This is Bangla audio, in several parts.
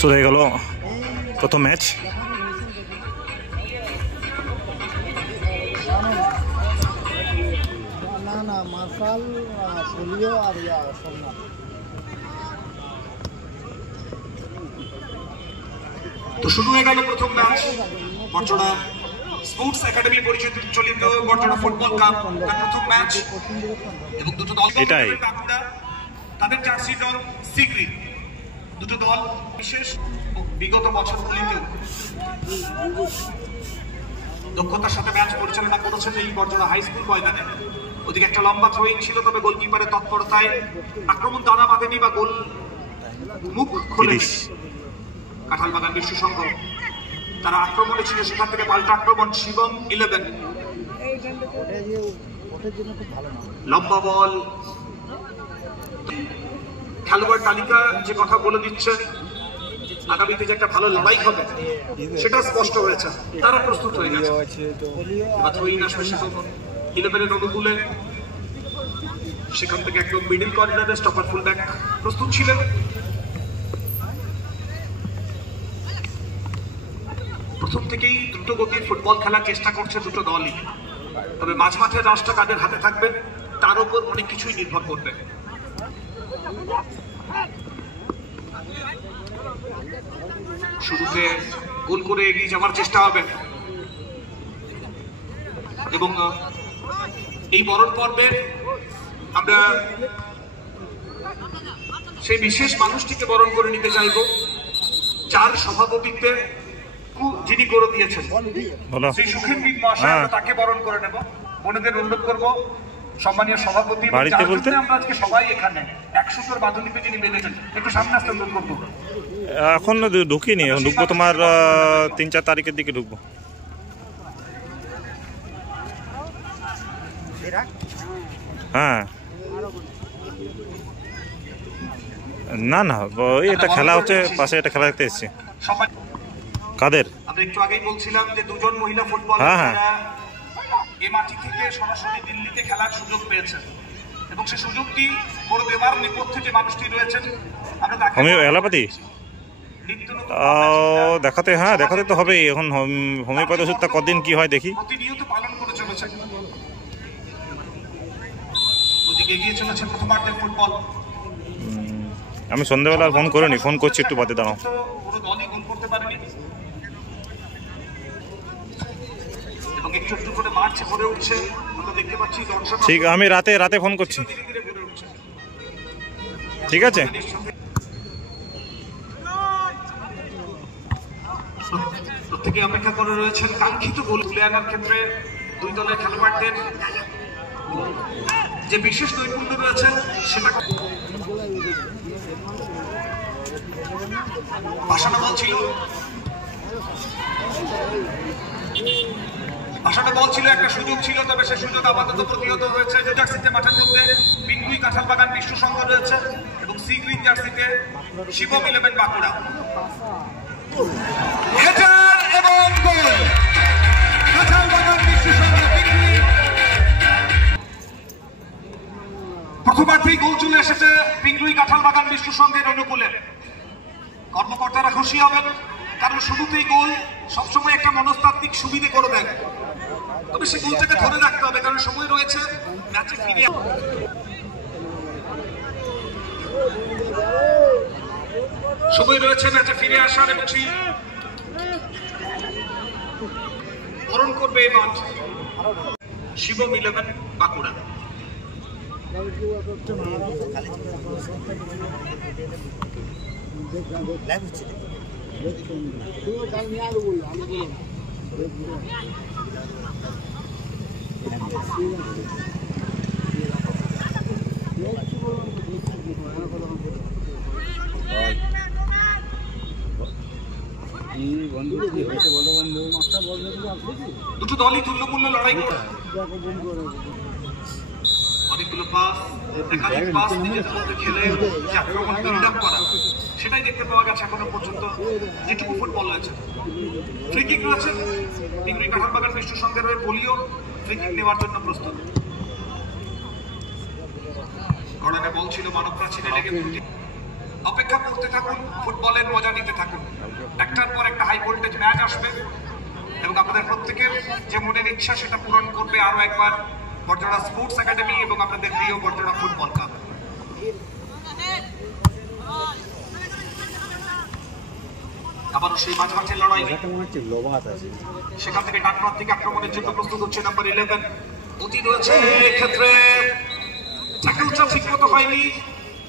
শুরু হয়ে গেল প্রথম ম্যাচ। তো শুরু হয়ে গেল প্রথম ম্যাচ। বড়জোড়া স্পোর্টস একাডেমি পরিচালিত বড়জোড়া ফুটবল কাপ তার প্রথম ম্যাচ এবং দুটো দল এটাই তাদের জার্সি দল সি গ্রিন। দুটো দল বিশেষ বিগত বছরগুলিতে দক্ষতার সাথে ম্যাচ পরিচালনা করেছেন এই বড়জোড়া হাই স্কুল ময়দানে। ওদিকে একটা লম্বা থ্রোইং ছিল, তবে গোলকিপারের তৎপরতায় আক্রমণ দানা বাঁধেনি বা গোল মুখ খোলেনি কাঁঠালবাগান বিশ্ব সংঘ। তারা আক্রমণে ছিল, সেখান থেকে পাল্টা আক্রমণ শিবম 11। লম্বা বল, খেলোয়াড় তালিকা যে কথা বলে দিচ্ছে আগামীতে যে একটা ভালো লড়াই হবে সেটা স্পষ্ট হয়েছে। তারা প্রস্তুত হয়ে গেছে। এবার থ্রোইং আসবে শিবম 11-এর অনুকূলে। সেখান থেকে একদম মিডল কর্নারে স্টপার ফুলব্যাক প্রস্তুত ছিলেন। প্রথম থেকেই দ্রুত গতির ফুটবল খেলার চেষ্টা করছে দুটো দলই, তবে মাঝমাঠের রাশটা কাদের হাতে থাকবে তার উপর অনেক কিছুই নির্ভর করবে। শুরুতে গোল করে এগিয়ে যাওয়ার চেষ্টা হবে এবং এই বরণ পর্বে আমরা সেই বিশেষ মানুষটিকে বরণ করে নিতে চাইব যার সভাপতিত্বে যিনি করে দিয়েছেন সেই সুখেন্দ্র মহাশয়। আমরা তাকে বরণ করে নেব। বোনেদের অনুরোধ করবো, সম্মানীয় সভাপতি আমরা আজকে সবাই এখানে 100 বাঁধুনিতে যিনি বেঁধেছেন একটু সামনে আসতে অনুরোধ করবো। এখন ঢুকিনি, ঢুকবো তোমার 3-4 তারিখের দিকে ঢুকবো। হ্যাঁ না না, এটা খেলা হচ্ছে পাশে, এটা খেলা দেখতে এসেছি। কাদের আমরা একটু আগেই বলছিলাম যে দুজন মহিলা ফুটবলার এই মাটি থেকে সরাসরি দিল্লিতে খেলার সুযোগ পেয়েছেন এবং সেই সুযোগটি করে দেওয়ার নেপথ্যে যে মানুষটি রয়েছেন আমরা এলাপাতি দেখাতে, হ্যাঁ দেখাতে তো হবেই। এখন হোমিওপ্যাথি ওষুধটা কদিন কি হয় দেখি। প্রতিনিয়ত পালন করে চলেছেন। ওদিকে এগিয়ে চলেছে প্রথমার্ধের ফুটবল। আমি সন্ধ্যাবেলা ফোন করিনি, ফোন করছি একটু বাদে দাঁড়াও। পুরো দলই গোল করতে পারেনি এবং একটু একটু করে মারছে, ভরে উঠছে। আমরা দেখতে পাচ্ছি দর্শক। ঠিক, আমি রাতে ফোন করছি। ঠিক আছে। প্রত্যেকে অপেক্ষা করে রয়েছেন কাঙ্ক্ষিত গোল তুলে আনার ক্ষেত্রে দুই দলের খেলোয়াড়দের যে বিশেষ নৈপুণ্য রয়েছে সেটা। ভাষাটা বল ছিল, একটা সুযোগ ছিল, তবে সে সুযোগ আপাতত প্রতিহত হয়েছে। যে জার্সিতে মাঠের মধ্যে পিঙ্গুই কাঁঠালবাগান বিশ্ব সংঘ রয়েছে এবং সি গ্রিন জার্সিতে শিবম 11 বাঁকুড়া। প্রথমার্ধেই গোল চলে এসেছে পিঙ্গুই কাঁঠালবাগান বিশ্ব সংঘের অনুকূলে। কর্মকর্তারা খুশি হবেন, কারণ শুরুতেই গোল সবসময় একটা মনস্তাত্ত্বিক সুবিধে করে দেন। তবে সে গোলটাকে ধরে রাখতে হবে, কারণ সময় রয়েছে ম্যাচে ফিরে। আসার এবং বরণ করবে এই মাঠ শিবম 11 বাঁকুড়া। দুটো দলই তুল্যমূল্য লড়াই করে অনেকগুলো পাস, একাধিক পাস নিজেদের মধ্যে খেলে যে আক্রমণ বিল্ড আপ করা সেটাই দেখতে পাওয়া গেছে এখনো পর্যন্ত যেটুকু ফুটবল রয়েছে। ফ্রি কিক রয়েছে, পিঙ্গুই কাঁঠালবাগান বিশ্ব সংঘের হয়ে পোলিও ফ্রি কিক নেওয়ার জন্য প্রস্তুত। গড়ানে বল ছিল, মানব প্রাচীরে লেগে অপেক্ষা করতে থাকুন, ফুটবলের মজা নিতে থাকুন। একটার পর একটা হাই ভোল্টেজ ম্যাচ আসবে এবং আপনাদের প্রত্যেকের যে মনের ইচ্ছা সেটা পূরণ করবে আরো একবার বর্জনা স্পোর্টস একাডেমি এবং আপনাদের প্রিয় বর্জনা ফুটবল ক্লাব। আবারও সেই মাঝমাঠের লড়াই, সেখান থেকে ডান প্রান্তিক আক্রমণের জন্য প্রস্তুত হচ্ছে নাম্বার 11। অতি রয়েছে এক্ষেত্রে ট্যাকলটা ঠিক মতো হয়নি,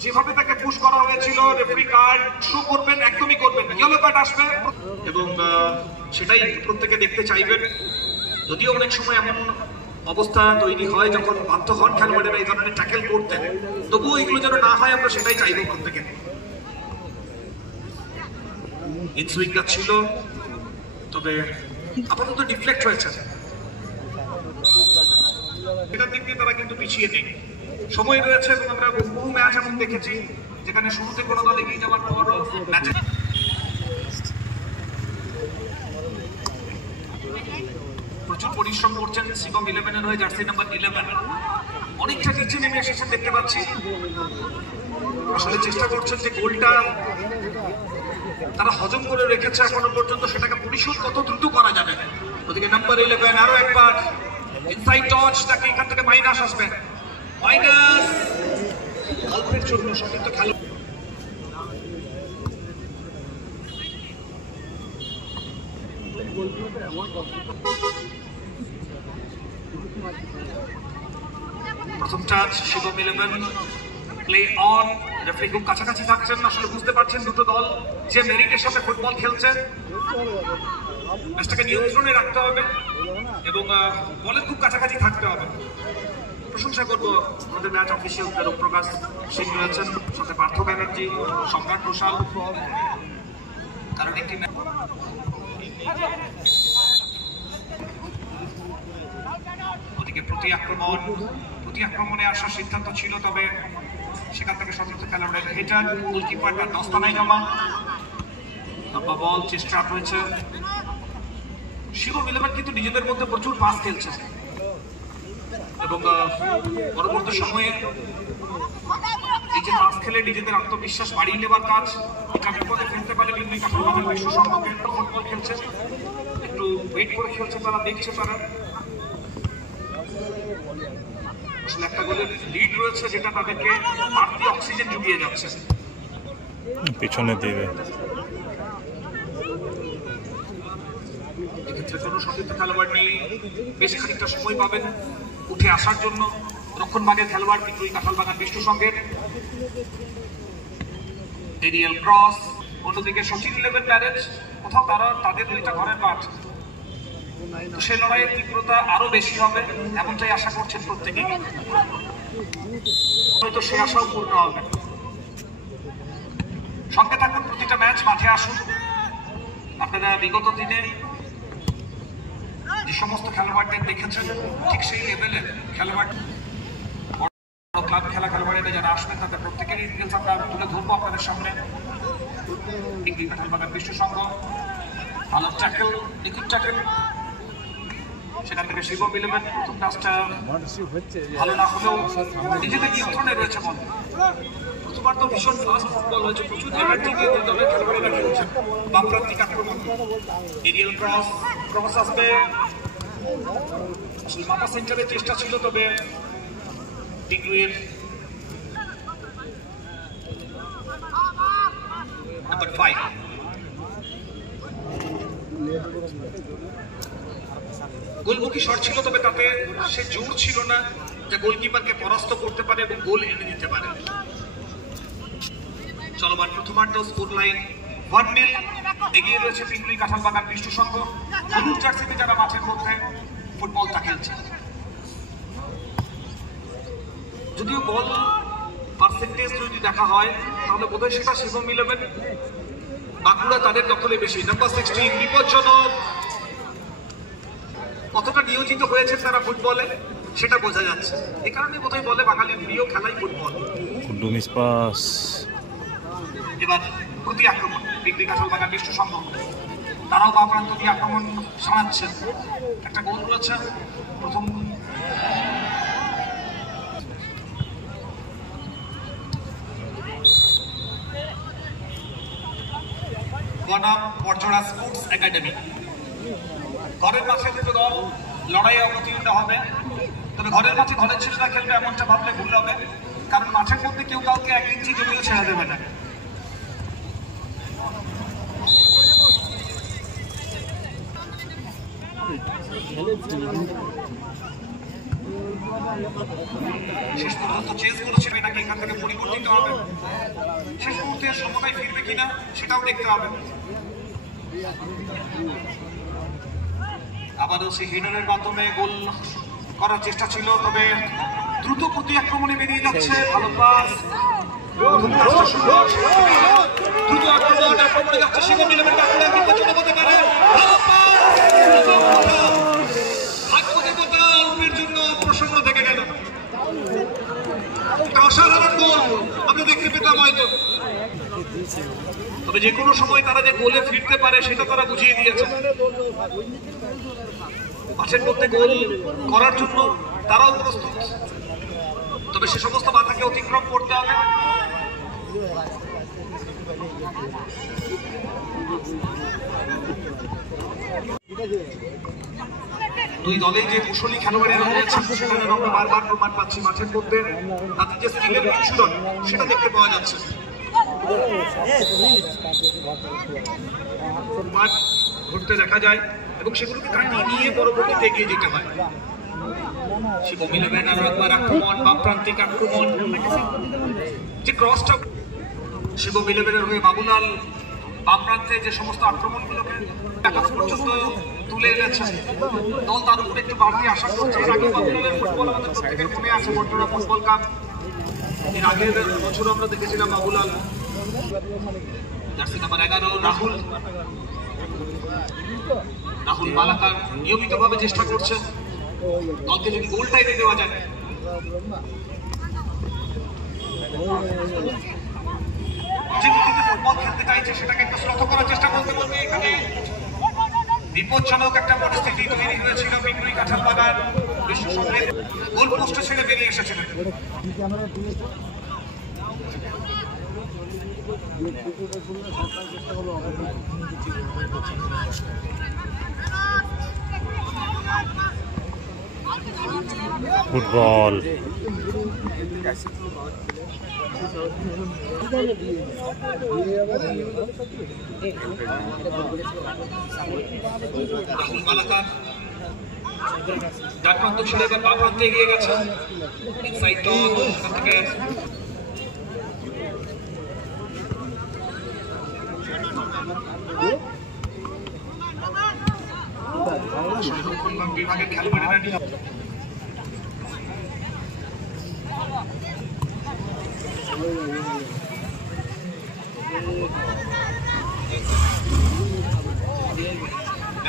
যেভাবে তাকে পুশ করা হয়েছিল রেফারি কার্ড শো করবেন, একদমই করবেন, ইয়েলো কার্ড আসবে এবং সেটাই প্রত্যেকে দেখতে চাইবেন। যদিও অনেক সময় এমন অবস্থা তৈরি হয় যখন বাধ্য হন খেলোয়াড়েরা এই ধরনের ট্যাকেল করতে, তবুও এগুলো যেন না হয় আমরা সেটাই চাইবো প্রত্যেকে। ইনসুইংটা ছিল, তবে আপাতত ডিফ্লেক্ট হয়েছে, এটার দিক দিয়ে তারা কিন্তু পিছিয়ে নেই, সময় রয়েছে। এবং আমরা বহু ম্যাচ এমন দেখেছি যেখানে শুরুতে কোনো দল এগিয়ে যাওয়ার পরও ম্যাচে প্রচুর পরিশ্রম করছেন শিবম 11-এর হয়ে জার্সি নাম্বার 11 অনেকটা নিচে নেমে এসেছেন দেখতে পাচ্ছি। আসলে চেষ্টা করছেন যে গোলটা তারা হজম করে রেখেছে এখনো পর্যন্ত, সেটাকে পরিশোধ কত দ্রুত করা যাবে। ওদিকে নাম্বার 11 আরো একবার ইনসাইড টচ, তাকে এখান থেকে মাইনাস আসবে, মাইনাস অল্পের জন্য সমস্ত খেলা। প্রথম touch Shivam 11, play on, referee খুব কাছাকাছি থাকছেন, আসলে বুঝতে পারছেন দুটো দল যে মেরিটের সাথে ফুটবল খেলছে ম্যাচটাকে নিয়ন্ত্রণে রাখতে হবে এবং বলের খুব কাছাকাছি থাকতে হবে। প্রশংসা করবো আমাদের ম্যাচ অফিসিয়ালদের, প্রকাশ সিং রয়েছেন, সাথে পার্থ ব্যানার্জি, সম্রাট ঘোষাল, কারণ একটি ওদিকে প্রতি আক্রমণে আসার সিদ্ধান্ত ছিল, তবে সেখান থেকে সতীর্থ খেলোয়াড়ের হেটার, গোলকিপার তার দস্তানায় জমা, লম্বা বল চেষ্টা হয়েছে। শিবম 11 কিন্তু নিজেদের মধ্যে প্রচুর পাস খেলছে এবং পরবর্তী সময়ে এই যে পাস খেলে নিজেদের আত্মবিশ্বাস বাড়িয়ে নেওয়ার কাজ, এটা বিপদে ফেলতে পারে বিন্দু কাঠামোর বিশ্ব সম্পর্কে। ফুটবল খেলছে, একটু ওয়েট করে খেলছে তারা, দেখছে তারা আসলে একটা গোলের লিড রয়েছে যেটা তাদেরকে বাড়তি অক্সিজেন জুগিয়ে যাচ্ছে পিছনে দিকে। এক্ষেত্রে কোনো সতীর্থ খেলোয়াড় নিয়ে বেশ খানিকটা সময় পাবেন উঠে আসার জন্য। রক্ষণভাগের খেলোয়াড় কিন্তু কাঁঠালবাগান বিষ্ণু সঙ্গের এরিয়াল ক্রস, অন্যদিকে সচিন 11 প্যারেজ, কোথাও তাদের দুইটা ঘরের মাঠ, সে লড়াইয়ের তীব্রতা আরো বেশি হবে এমনটাই আশা করছেন প্রত্যেকেই, হয়তো সে আশাও পূর্ণ হবে। সঙ্গে থাকুন, প্রতিটা ম্যাচ মাঠে আসুন। আপনারা বিগত দিনে যে সমস্ত খেলোয়াড়দের দেখেছেন ঠিক সেই লেভেলের খেলোয়াড়, ক্লাব খেলা খেলোয়াড়েরা যারা আসবেন তাদের প্রত্যেকেরই ডিটেলস আমরা তুলে ধরবো আপনাদের সামনে। কাঁঠালবাগান বিষ্ণু সংঘ, ভালো ট্যাকেল, নিখুঁত ট্যাকেল, সেখান থেকে শিবম 11 প্রথম কাজটা ভালো না হলেও নিজেদের নিয়ন্ত্রণে রয়েছে বল। প্রথমবার তো ভীষণ ফাস্ট ফুটবল হয়েছে, প্রচুর এনার্জি দিয়ে দলের খেলোয়াড়েরা খেলছেন। বাম প্রান্তিক আক্রমণ, এরিয়াল ক্রস আসবে, আসলে মাথা সেন্টারের চেষ্টা ছিল, তবে ডিগ্রির নাম্বার 5 গোলমুখী শট ছিল, তবে তাতে সে জোর ছিল না যে গোলকিপারকে পরাস্ত করতে পারে এবং গোল এনে দিতে পারে। চলমান প্রথমার্ধ স্কোর লাইন 1-0, এগিয়ে রয়েছে পিংগুলি কাঁঠালবাগান বিষ্ণু সংঘ। হলুদ জার্সিতে যারা মাঠের মধ্যে ফুটবলটা খেলছে, যদিও বল পার্সেন্টেজ যদি দেখা হয় তাহলে বোধহয় সেটা শিবম 11, বাঁকুড়া তাদের দখলে বেশি। নাম্বার 16 বিপজ্জনক, কতটা নিয়োজিত হয়েছে তারা ফুটবলে সেটা বোঝা যাচ্ছে। এই কারণে বোধহয় বলে বাঙালির প্রিয় খেলাই ফুটবল। এবার প্রতি আক্রমণ পিংগুলি কাঁঠালবাগান বিষ্ণু সংঘ, তারাও বা প্রান্ত দিয়ে আক্রমণ সারাচ্ছে। একটা গোল রয়েছে প্রথম, বনাম বড়জোড়া স্পোর্টস একাডেমি। ঘরের মাঠে দুটো দল লড়াইয়ে অবতীর্ণ হবে, তবে ঘরের মাঠে ঘরের ছেলেরা খেলবে এমনটা ভাবলে ভুল হবে, কারণ মাঠের মধ্যে কেউ কাউকে 1 ইঞ্চি জমিও ছেড়ে দেবে না। শেষ পর্যন্ত চেঞ্জ করেছেন, এটাকে এখান থেকে পরিবর্তিত হবে, শেষ মুহূর্তে সমতায় ফিরবে কিনা সেটাও দেখতে হবে। আবারও সেই হেডারের মাধ্যমে গোল করার চেষ্টা ছিল, তবে দ্রুত প্রতি আক্রমণে বেরিয়ে যাচ্ছে। ভালো পাস, দ্রুত আক্রমণে যাচ্ছে শিবম ইলেভেন বিপজ্জনক হতে পারে। অল্পের জন্য প্রসন্ন থেকে গেল, অসাধারণ গোল আমরা দেখতে পেতাম হয়তো, তবে যে কোনো সময় তারা যে গোলে ফিরতে পারে সেটা তারা বুঝিয়ে দিয়েছে। মাঠের মধ্যে গোল করার জন্য তারাও প্রস্তুত, তবে সে সমস্ত বাধাকে অতিক্রম করতে হবে। দুই দলে যে কুশলী খেলোয়াড়েরা রয়েছেন সেখানে আমরা বারবার প্রমাণ পাচ্ছি, মাঠের মধ্যে তাদের যে স্কিলের মিশ্রণ সেটা দেখতে পাওয়া যাচ্ছে। মাঠ ঘুরতে দেখা যায় এবং সেগুলোকে কাটিয়ে নিয়ে পরবর্তীতে এগিয়ে যেতে হয়। শিবম ইলেভেন আরো একবার আক্রমণ, বাম প্রান্তিক আক্রমণ, যে ক্রসটা শিবম ইলেভেনের হয়ে বাবুলাল বাম প্রান্তে যে সমস্ত আক্রমণগুলোকে এখনো পর্যন্ত তুলে এনেছে, দল তার উপরে একটু বাড়তি আশা করছে। এর আগে বাবুলালের ফুটবল আমাদের প্রত্যেকের মনে আছে, বড়জোড়া ফুটবল কাপ, এর আগের বছর আমরা দেখেছিলাম বাবুলাল। জার্সি নাম্বার 11 রাহুল মালাকার নিয়মিতভাবে চেষ্টা করছে দলকে যদি গোলটাই দিয়ে দেওয়া যায়। যে গতিতে ফুটবল খেলতে চাইছে সেটাকে একটু শ্রদ্ধ করার চেষ্টা করতে বলবে। এখানে বিপজ্জনক একটা পরিস্থিতি তৈরি হয়েছিল, পিংগুই কাঁঠাল বাগান বিশ্বসংঘের গোল পোস্টে ছেড়ে বেরিয়ে এসেছিলেন। ফুটবল রাহুল মালাকার ডান প্রান্ত ছেড়ে এবার বাম প্রান্তে এগিয়ে গেছে। ইনসাইড টপ সেখান থেকে বিভাগের খেলোয়াড়েরা নিয়ে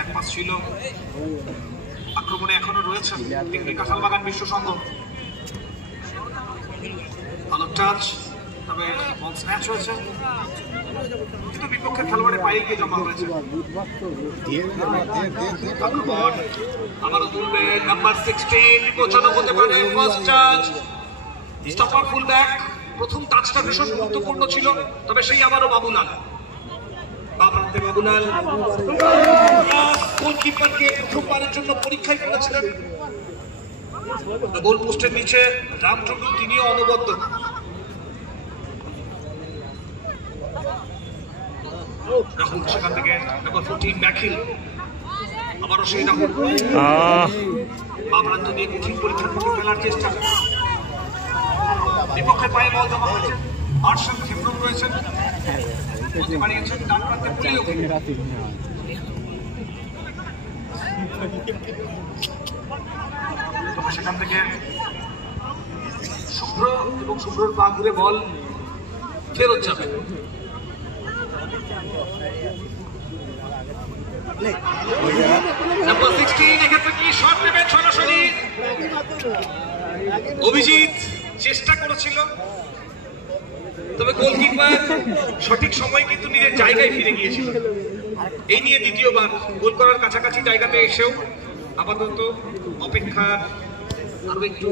এক পাস ছিল, আক্রমণে এখনো রয়েছে পিংগুই কাঁঠাল বাগান বিশ্ব সংঘ। ভালো টাচ, তবে বল স্ন্যাচ হয়েছে, কিন্তু বিপক্ষের খেলোয়াড়ের পায়ে গিয়ে জমা হয়েছে। আবারও তুলবে নাম্বার 16, বিপজ্জনক হতে পারে। First touch, stopper full back, প্রথম টাচটা ভীষণ গুরুত্বপূর্ণ ছিল, তবে সেই আবারও বাবুলাল বাপ্রান্তে বাবুলাল গোলকিপারকে প্রথমবারের জন্য পরীক্ষায় করেছিলেন। গোল পোস্টের নিচে রামচন্দ্র তিনিও অনবদ্য। রাহুল সেখান থেকে নাম্বার 14 ব্যাখিল, আবারও সেই রাহুল বাপ্রান্ত দিয়ে কঠিন পরীক্ষার মুখে ফেলার চেষ্টা। বিপক্ষের পায়ে বল জমা হয়েছে, আর্শাদ ক্ষেত্রম রয়েছেন, বাড়িয়েছেন ডান প্রান্তে পুলিওকে। সেখান থেকে শুভ্র এবং শুভ্রর পা ঘুরে বল ফেরত যাবে। নাম্বার 16 এক্ষেত্রে কি শট নেবেন সরাসরি? অভিজিৎ চেষ্টা করেছিল, তবে গোলকিপার সঠিক সময় কিন্তু নিজের জায়গায় ফিরে গিয়েছিল। এই নিয়ে দ্বিতীয়বার গোল করার কাছাকাছি জায়গাতে এসেও আপাতত অপেক্ষার আরো একটু